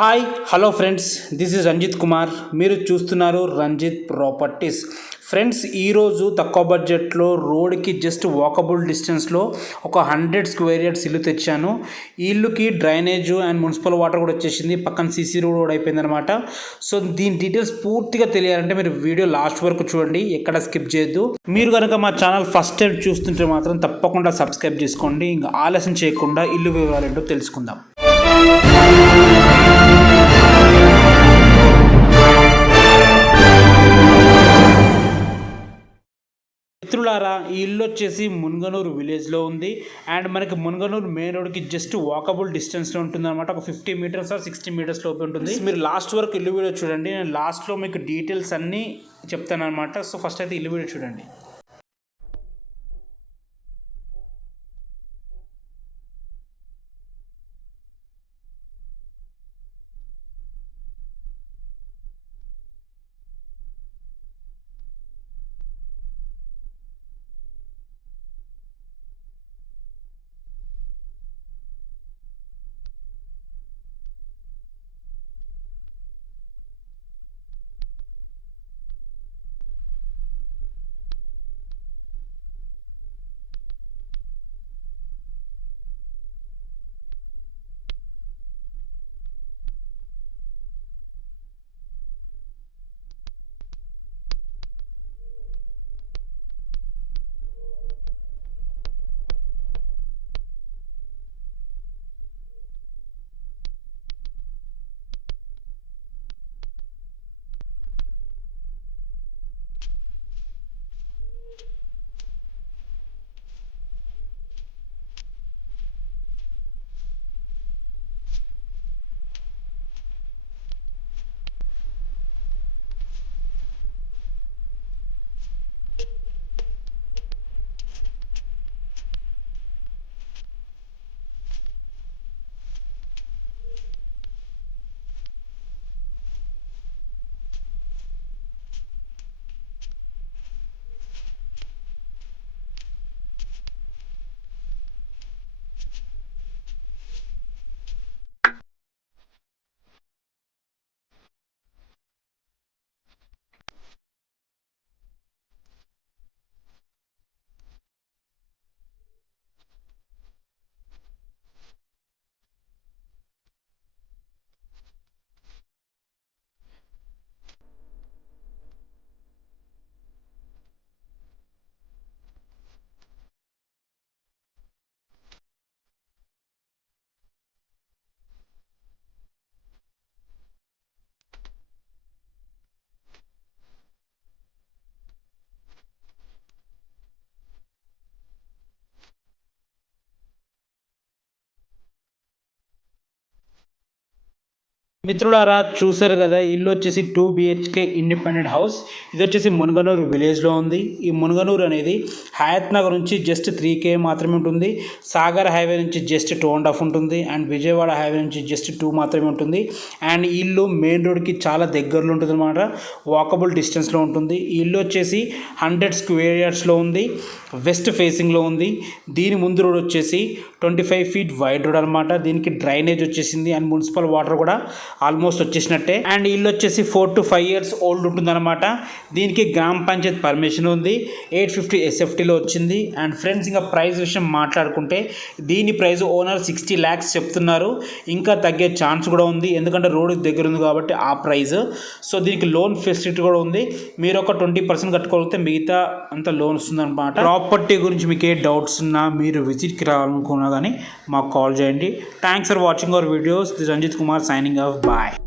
Hi hello friends, this is Ranjith Kumar. మీరు చూస్తున్నారు Ranjith properties. Friends, ఈరోజు తక్కువ బడ్జెట్లో రోడ్కి జస్ట్ వాకబుల్ డిస్టెన్స్లో ఒక 100 స్క్వేర్ యార్డ్స్ ఇల్లు తెచ్చాను. ఈ ఇల్లుకి డ్రైనేజ్ అండ్ మున్సిపల్ వాటర్ కూడా వచ్చేసింది, పక్కన సీసీ రోడ్ కూడా అయిపోయింది అనమాట. సో దీని డీటెయిల్స్ పూర్తిగా తెలియాలంటే మీరు వీడియో లాస్ట్ వరకు చూడండి, ఎక్కడ స్కిప్ చేయొద్దు. మీరు కనుక మా ఛానల్ ఫస్ట్ టైం చూస్తుంటే మాత్రం తప్పకుండా సబ్స్క్రైబ్ చేసుకోండి. ఇంకా ఆలస్యం చేయకుండా ఇల్లు వివరాలు ఏంటో తెలుసుకుందాం. మిత్రులారా, ఈ ఇల్లు వచ్చేసి మునుగనూరు విలేజ్లో ఉంది. అండ్ మనకి మునుగనూరు మెయిన్ రోడ్కి జస్ట్ వాకబుల్ డిస్టెన్స్లో ఉంటుంది అనమాట. ఒక 50 మీటర్స్ ఆర్ 60 మీటర్స్ లోపు ఉంటుంది. మీరు లాస్ట్ వరకు ఇల్లు వీడియో చూడండి, నేను లాస్ట్లో మీకు డీటెయిల్స్ అన్నీ చెప్తాను అనమాట. సో ఫస్ట్ అయితే ఇల్లు వీడియో చూడండి. మిత్రులారా, చూసారు కదా, ఇల్లు వచ్చేసి 2 BHK ఇండిపెండెంట్ హౌస్. ఇది వచ్చేసి మునుగనూరు విలేజ్లో ఉంది. ఈ మునుగనూరు అనేది హయత్నగర్ నుంచి జస్ట్ 3 km మాత్రమే ఉంటుంది. సాగర్ హైవే నుంచి జస్ట్ 2.5 ఉంటుంది. అండ్ విజయవాడ హైవే నుంచి జస్ట్ 2 మాత్రమే ఉంటుంది. అండ్ ఈ ఇల్లు మెయిన్ రోడ్కి చాలా దగ్గరలో ఉంటుంది అనమాట, వాకబుల్ డిస్టెన్స్లో ఉంటుంది. ఈ ఇల్లు వచ్చేసి 100 స్క్వేర్ యార్డ్స్లో ఉంది, వెస్ట్ ఫేసింగ్లో ఉంది. దీని ముందు రోడ్ వచ్చేసి 25 feet వైడ్ రోడ్ అనమాట. దీనికి డ్రైనేజ్ వచ్చేసింది అండ్ మున్సిపల్ వాటర్ కూడా ఆల్మోస్ట్ వచ్చేసినట్టే. అండ్ ఇల్లు వచ్చేసి 4 to 5 years ఓల్డ్ ఉంటుందన్నమాట. దీనికి గ్రామ పంచాయత్ పర్మిషన్ ఉంది, 850 SFTలో వచ్చింది. అండ్ ఫ్రెండ్స్, ఇంకా ప్రైస్ విషయం మాట్లాడుకుంటే దీని ప్రైస్ ఓనర్ 60 lakhs చెప్తున్నారు. ఇంకా తగ్గే ఛాన్స్ కూడా ఉంది, ఎందుకంటే రోడ్ దగ్గర ఉంది కాబట్టి ఆ ప్రైస్. సో దీనికి లోన్ ఫెసిలిటీ కూడా ఉంది. మీరు ఒక 20% కట్టుకోగలిగితే మిగతా అంత లోన్ వస్తుంది అనమాట. ప్రాపర్టీ గురించి మీకు ఏ డౌట్స్ ఉన్నా, మీరు విజిట్కి రావాలనుకున్నా కానీ మాకు కాల్ చేయండి. Thanks for watching our videos. This Ranjith Kumar signing off. Bye.